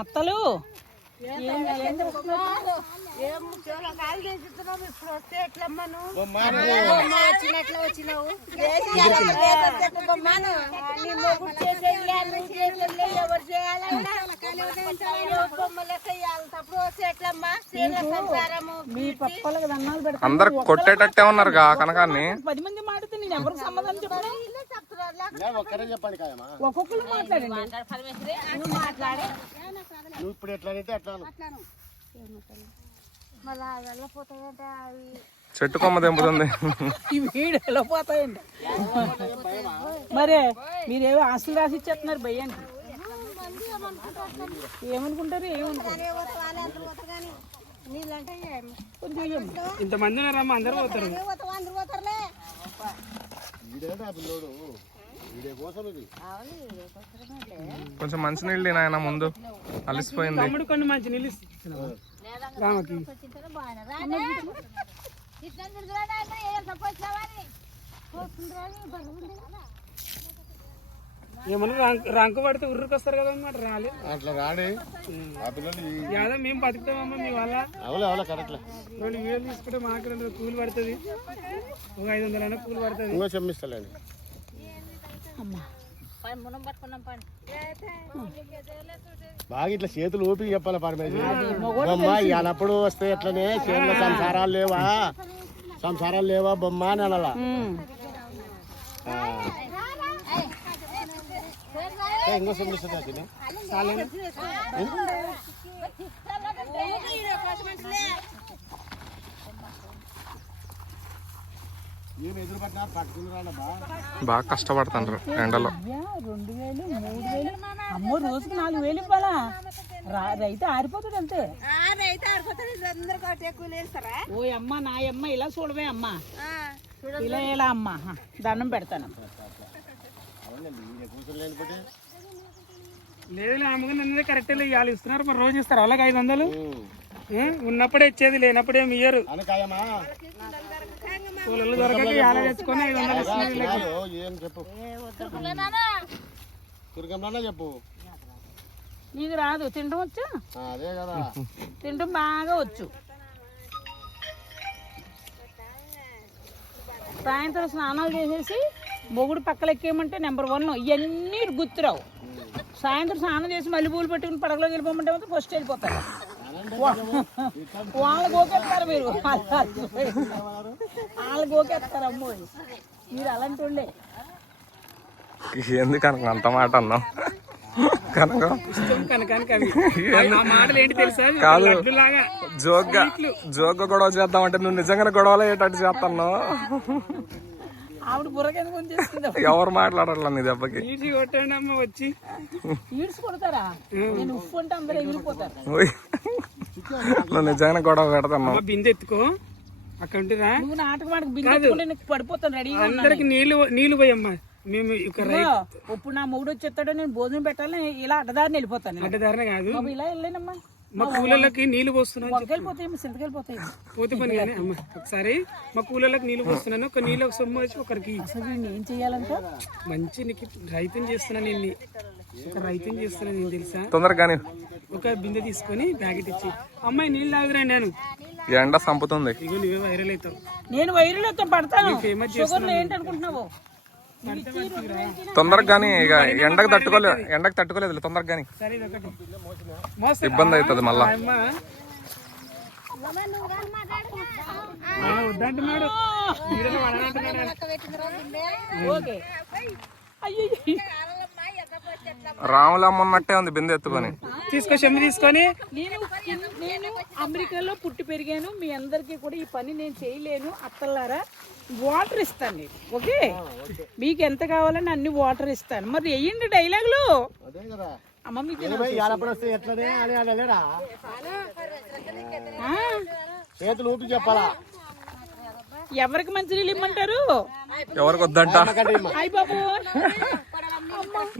అత్తలు? ఏం చాలా కాలు చేస్తున్నావు ఇప్పుడు వచ్చినావు అందరు కొట్టేటట్టే ఉన్నారు కనకాన్ని. పది మంది మాడితే నేను ఎవరికి సమాధానం చెప్పండి ఒక్కొక్కరు మాట్లాడండి ఇప్పుడు ఎట్లా చెట్టు కొమ్మ తెంపుతుంది. వీడు వెళ్ళిపోతాయండి పోతాయండి? మరే మీరేవో ఆస్తులు రాసి ఇచ్చేస్తున్నారు భయ్యానికి ఏమనుకుంటారు. ఇంతమంది ఉన్నారమ్మా అందరూ పోతారు. కొంచెం మంచి నీళ్ళు నాయన ముందు. అలిసిపోయింది. తమ్ముడు కొన్ని మంచి నీళ్ళు ఏమన్నా రంకు రంకు పడితే ఉర్రుకు వస్తారు కదా అన్నమాట రాలే. అట్లా రాడే ఆ పిల్లలు యాదో మేము బతుకుతామమ్మా మీ వల్ల. అవలే అవలే కరెక్ట్లే. రెండు వేలు తీసుకుంటే మాకు రెండు కూలి పడుతుంది. ఒక ఐదు వందలైనా కూలి పడుతుంది. ఇంకో చెమ్మిస్తలేండి బాగా ఇట్లా చేతులు ఊపి చెప్పాలి పరమేశ్వరి. బొమ్మ ఇవాళప్పుడు వస్తే ఎట్లనే చేనులో సంసారాలు లేవా? సంసారాలు లేవా బొమ్మ అని అనాలా? పట్టినా పట్టుకుని రాడబ్బా బాగా కష్టపడుతుండ్రు ఎండలో. రెండు వేలు మూడు వేలు. అమ్మో రోజుకి నాలుగు వేలు ఇవ్వాలా? రైతు ఆరిపోతుంది అంతే. ఓ అమ్మ నా అమ్మ ఇలా చూడవే అమ్మ. ఇలా ఇలా అమ్మ. దండం పెడతాను. లేదు అన్నది కరెక్ట్ ఇస్తున్నారు మరి రోజు ఇస్తారు. అలాగే ఐదు వందలు? ఉన్నప్పుడే ఇచ్చేది లేనప్పుడు ఏమి ఇయ్యరు. అనకాయమా? కూలీలు దొరకక యాల తెచ్చుకొని ఐదు వందలు ఇస్తున్నారు చెప్పు? నీకు రాదు తినడం వచ్చా? ఆ, అదే కదా. తినడం బాగా వచ్చు. సాయంత్రం స్నానాలు చేసేసి మొగుడు పక్కల ఎక్కేయమంటే నెంబర్ వన్ ఇవన్నీ గుర్తురావు. సాయంత్రం స్నానం చేసి మళ్ళీ పూలు పెట్టుకుని పడకలోకి వెళ్ళిపోమంటే మాత్రం ఫస్ట్ వెళ్ళిపోతారు. వాళ్ళు గోకెత్తారు మీరు. వాళ్ళు గోకెత్తారు అమ్మో. మీరు అలాంటి వాళ్ళే. ఏంది కనుక? అంత మాట అన్నావు. కనుక? కాదు. జోక్గా జోక్గా గొడవ చేద్దామంటే నువ్వు నిజంగానే గొడవలు అయ్యేటట్టు చేస్తున్నావు ఆవిడ ఎవరు మాట్లాడాల నీ దెబ్బకి? ఈజీ కొట్టండి అమ్మ వచ్చి. ఈడ్స్ కొడతారా? నేను ఉప్పు అంటే అందరూ ఎగిరిపోతారు. నువ్వు నిజంగానే గొడవ అమ్మ బిందె ఎత్తుకో. అక్కడ ఉంటుందా? నువ్వు నాటక వాడికి బిందెట్టుకుంటే నీకు పడిపోతాను రెడీగా అందరికి నీళ్ళు నీళ్ళు పోయమ్మా. మేము ఇప్పుడు నా మొగుడు వచ్చేస్తాడో నేను భోజనం పెట్టాలని ఇలా అడ్డదారిని వెళ్ళిపోతాను. నేను. అడ్డదారణ కాదు. బాబు ఇలా వెళ్ళలేనమ్మా. మా కూలర్లకి నీళ్ళు పోస్తున్నాను సింతకెళ్ళిపోతాయి పోతే పని కానీ అమ్మ ఒకసారి మా కూలర్లకు నీళ్ళు పోస్తున్నాను ఒక నీళ్ళు ఒక సొమ్ము వచ్చి ఒకరికి. ఏం చెయ్యాలంట? మంచి నీకు రైతుని చేస్తున్నాను నేను ఒక రైతుని చేస్తున్నాను నేను తెలుసా? తొందరగా కానీ ఒక బిందె తీసుకొని ప్యాకెట్ ఇచ్చి అమ్మాయి నీళ్ళు తాగురా నేను. ఎండ సంపుతుంది. ఇగో నువ్వే వైరల్ అవుతావు. నేను వైరులతో పడతాను. famous షుగర్లు ఏంటి అనుకుంటున్నావు తొందరగా కానీ ఇక ఎండకు తట్టుకోలేదు ఎండకు తట్టుకోలేదు తొందరగా కానీ సరే ఇది ఒకటి మోస్త ఇబ్బంది అవుతుంది మళ్ళా రాములమ్మ ఉన్నట్టే ఉంది బిందె ఎత్తుకొని తీసుకో చెమ్మి తీసుకొని? నేను అమెరికాలో పుట్టి పెరిగాను. మీ అందరికీ కూడా ఈ పని నేను చేయలేను అత్తలారా. వాటర్ ఇస్తాను నేను ఓకే? మీకు ఎంత కావాలని అన్ని వాటర్ ఇస్తాను. మరి వెయ్యండి డైలాగులు అదే కదా. అమ్మ మీకు చేతులు ఊపి చెప్పాలా? ఎవరికి మంచినీళ్ళు ఇమ్మంటారు? ఎవరికి వద్దంట?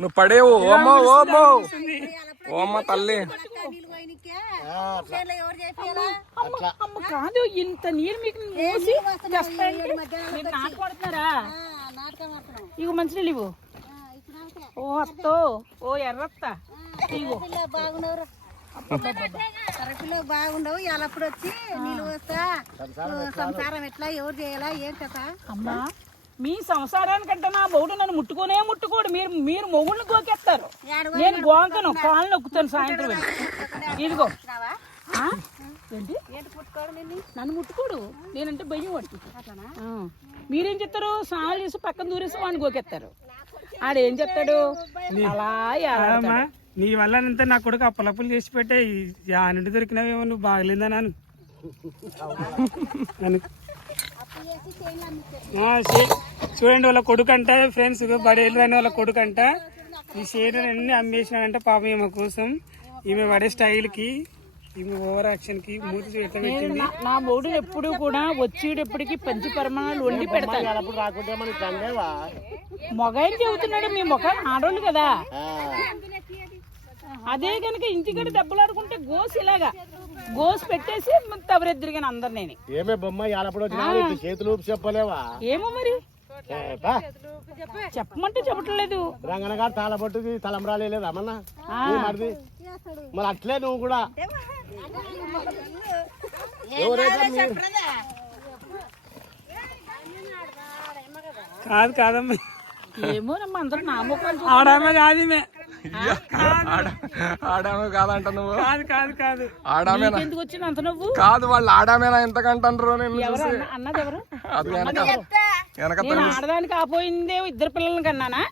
నువ్వు పడేవు. ఓమో ఓమో ఓమ్మ తల్లి ఆ, అట్లా ఎవరు చేయాలా అమ్మ అమ్మ కాదు ఇంత నీరు మీకు మోసి తెస్తాయంటే మీరు నాటు కొడుతున్నారా నాటకం ఆడుతున్నాం ఇగో మంచినీళ్ళు ఇవ్వు. ఓ అత్తో ఓ ఎర్రత్త. ఇగో బాగుండవు పిల్ల బాగుండవు ఇలాప్పుడు వచ్చి నీళ్ళు వస్తా సంసారం ఎట్లా? ఎవరు చేయాలా? ఏం కథ? అమ్మా మీ సంసారానికంటే నా మొగుడు నన్ను ముట్టుకోనే ముట్టుకోడు. మీరు మీరు మొగుడిని గోకెత్తారు నేను గోంకను కాళ్ళు నొక్కుతాను సాయంత్రం ఇదిగో. నిన్ను ముట్టుకోడు. నేనంటే భయం ఆ. మీరేం చెప్తారు? స్నానాలు చేసి పక్కన దూరేసి వాడిని గోకెత్తారు ఆడేం చెప్తాడు? అలా నీ వల్ల అంతా నా కొడుకు అప్పలప్పులు చేసి పెట్టే నుండి దొరికినావేమో నువ్వు బాగలేదా నాను? అను. చూడండి వాళ్ళ కొడుకు అంట ఫ్రెండ్స్ బడేళ్ళు అని వాళ్ళ కొడుకు అంట ఈ షేర్ అన్ని అమ్మేసినాడంట పాపం ఈమె కోసం. ఈమె పడే స్టైల్కి ఈమె ఓవర్ యాక్షన్కి మూతి ఎట్లా నేను పెట్టింది? నా- మూడు ఎప్పుడు కూడా వచ్చేటప్పటికి పంచి పరిమాణాలు వండి పెడతాను. అప్పుడు రాకుంటే మనకి తండేవా మొగాయని చెబుతున్నాడు మీ ముఖం ఆడోళ్ళు కదా. అదే కనుక ఇంటికడ దెబ్బలాడుకుంటే గోసి ఇలాగా. గోసి పెట్టేసి తవరెద్దరిగా అందరు నేను ఏమే బొమ్మ చేతులు ఊపి చెప్పలేవా? ఏమో మరి? చెప్పమంటే చెప్పట్లేదు. రంగనగా తాళబొట్టుకి తలంబరాలు లేదు అమ్మన్నా. మరిది. మరి అట్లే నువ్వు కూడా. కాదు కాదమ్మా. ఏమో నమ్మ అందరూ నా ముఖాలు చూ- ఆడామే కాదు ఈమె. ఆడ- ఆడామే కాదంట నువ్వు. కాదు కాదు కాదు. ఆడామేనా? ఎందుకు వచ్చిన అంత నువ్వు? కాదు వాళ్ళు ఆడామేనా ఎంతకంటారు నేను ఎవరు చూసి. అన్న- అన్నది ఎవరు? అది వెనక. వెనక నేను ఆడదానికి ఆపోయిందే ఇద్దరు పిల్లల్ని కన్నానా?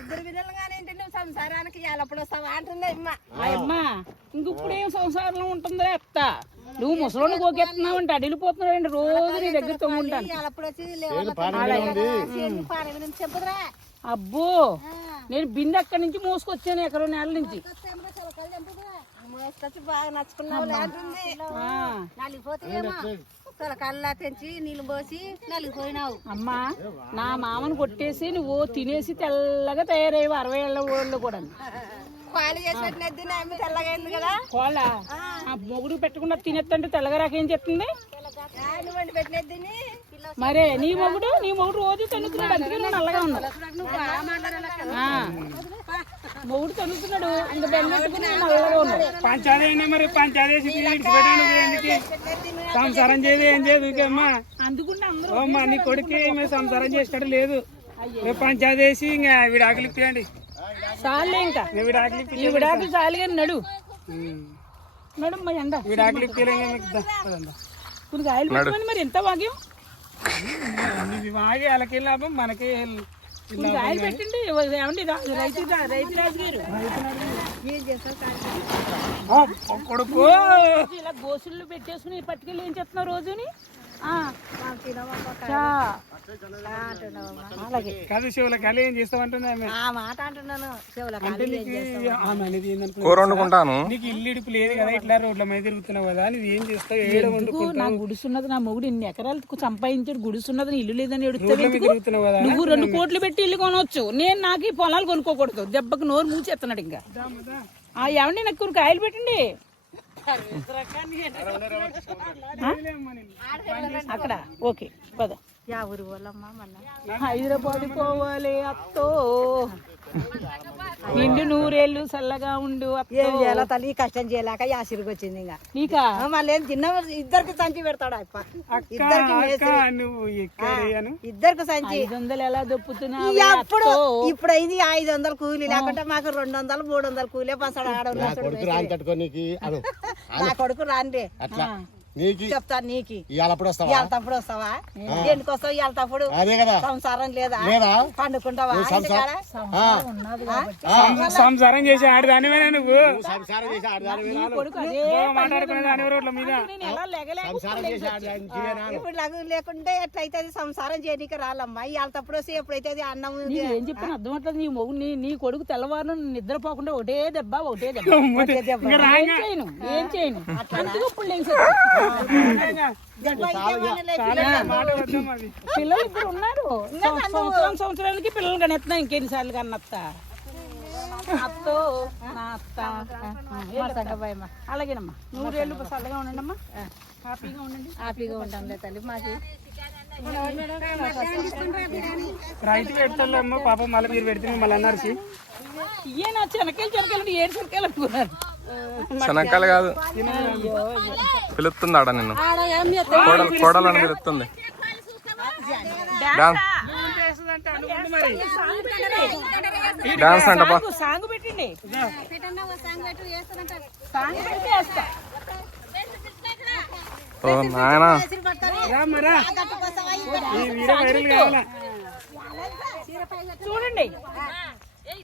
ఇద్దరు పిల్లలుగానే నువ్వు సంసారానికి ఇలాప్పుడు వస్తావా అంటుంది అమ్మ. అమ్మా ఇంక ఇప్పుడు ఏం సంసారంలో ఉంటుందో అత్త నువ్వు ముసలోని గోకెత్తున్నావు అంటే అడిగిపోతున్నాడు రోజు నీ దగ్గర అబ్బో నేను బిందె అక్కడి నుంచి మోసుకొచ్చాను ఎక్కడో నెల నుంచి. బాగా నచ్చుకున్నావు తొలకల్లా తెంచి నీళ్ళు పోసి నలిగిపోయినావు అమ్మా నా మామను కొట్టేసి నువ్వు తినేసి తెల్లగా తయారయ్యావు అరవై ఏళ్ళ వాళ్ళు కూడా. పాలు చేసి పెట్టినది అమ్మి తెల్లగైంది కదా? కోళ్ళ? ఆ. మొగుడు పెట్టకుండా తినేస్తంటే తెల్లగా రాకేం చెప్తుంది పెట్టినది మరే నీ మొగుడు నీ మొగుడు రోజు తన్నుతున్నాడు అందుకే నువ్వు నల్లగా ఉన్నావు. ఆ. మొగుడు తన్నుతున్నాడు ఇంకా బెన్నెట్టుకుని నల్లగా ఉన్నావు. పంచాదే అయినా మరి పంచాదే సంసారం చేయదు ఏం చేయదు ఊరికేమ్మా అందుకుంటే అమ్మా నీ కొడుకు మేము సంసారం చేసినట్టు లేదు. రేపు పంచాదేసి ఇంకా విడాకులు ఇప్పియండి. చాలే ఇంకా. విడాకులు విడాకులు చాలు కానీ నడు. నడు మా ఎండ. విడాకులు పెట్టుకొని మరి ఎంత భాగ్యం వాళ్ళకి లాభం? మనకి కాయలు పెట్టండి. ఏమండి రైతు రైతు రాజు గారు. ఆ, కొడుకు. ఇలా గోసులు పెట్టేసుకుని పట్టుకెళ్ళి ఏం చేస్తున్నావు రోజుని? నీకు కూర వండుకుంటాను. ఇల్లు ఇడుపు లేదు కదా ఇట్లా రోడ్ల మీద తిరుగుతున్నావు కదా నువ్వు ఏం చేస్తావు? నా గుడిసున్నది నా మొగుడు ఇన్ని ఎకరాలకు సంపాదించాడు గుడిసున్నది ఇల్లు లేదని తిరుగుతున్నావు కదా నువ్వు రెండు కోట్లు పెట్టి ఇల్లు కొనవచ్చు నేను నాకు ఈ పొలాలు కొనుక్కోకూడదు. దెబ్బకి నోరు మూసేస్తున్నాడు ఇంకా. ఆ ఏమండి నాకు కొన్ని కాయలు పెట్టండి. అక్కడ ఓకే పద. యా ఊరు వాళ్ళమ్మ మళ్ళా. హైదరాబాద్ పోవాలి అత్తో. నిండు నూరేళ్ళు చల్లగా ఉండు అత్తో. ఏం చేయాలో తల్లి కష్టం చేయలేక యాసిరికి వచ్చింది ఇంకా. నీకా? మళ్ళీ ఏం తిన్న ఇద్దరికి సంచి పెడతాడు అప్ప ఇద్దరికి ఇద్దరికి సంచి. ఐదు వందలు ఎలా దొప్పుతున్నావు అప్పుడు ఇప్పుడు అయింది ఐదు వందలు కూలి. లేకుంటే మాకు రెండు వందలు మూడు వందలు కూలే పసాడు నా ఆడవాళ్ళు కొడుకు రాని నా కొడుకు రాండి అట్లా. నీకి? చెప్తాను నీకి. ఇవాళప్పుడు వస్తావా? వస్తావా? ఎందుకు అదే కదా. సంసారం లేదా? లేదా? పండుకుంటావా? సంసారం చేసి ఆడదానివేనా నువ్వు? సంసారం చేసి ఆడదాని వినాను కొడుకు అదే బాగా మాట్లాడుకునే దాని రోడ్ల మీద. నేను ఎలా లేగలే సంసారం చేసి ఆడదానికి వినాను ఇప్పుడు లగు లేకుంటే ఎట్లయితే సంసారం చేయనీకి రాలమ్మా. ఇవాళ తప్పుడు వస్తే ఎప్పుడైతే అది అన్నం ఏం చెప్పిన అర్థం అట్లేదు నీ మొగుడు నీ నీ కొడుకు తెల్లవారు నిద్రపోకుండా ఒకటే దెబ్బ ఒకటే దెబ్బ. ఏం చేయను? ఏం చేయను? అందుకు ఇప్పుడు పిల్లలు ఇప్పుడు ఉన్నారు సంవత్సరం సంవత్సరాలకి పిల్లలు కనెత్తున్నా ఇంకెన్నిసార్లు కన్నత్త? అత్తో నా అత్త. వెళ్ళొత్తా. అలాగేనమ్మా. నూరేళ్ళు చల్లగా ఉండండి అమ్మా హ్యాపీగా ఉండండి. హ్యాపీగా ఉంటాంలే తల్లి మాకి. రైతు పెడతాళ్ళమ్మ పాపం మళ్ళీ మీరు పెడితే మళ్ళీ అన్నారు ఇయ్యే నా చెనక్కాయలు చెనక్కాయలు ఏడు చెనక్కాయలు అనుకున్నాను శనక్కాయలు కాదు. పిలుస్తుంది ఆడ నిన్ను? కోడలు పిలుస్తుంది. డాన్స్. అంట పెట్టండి ఓ నాయనా. చూడండి.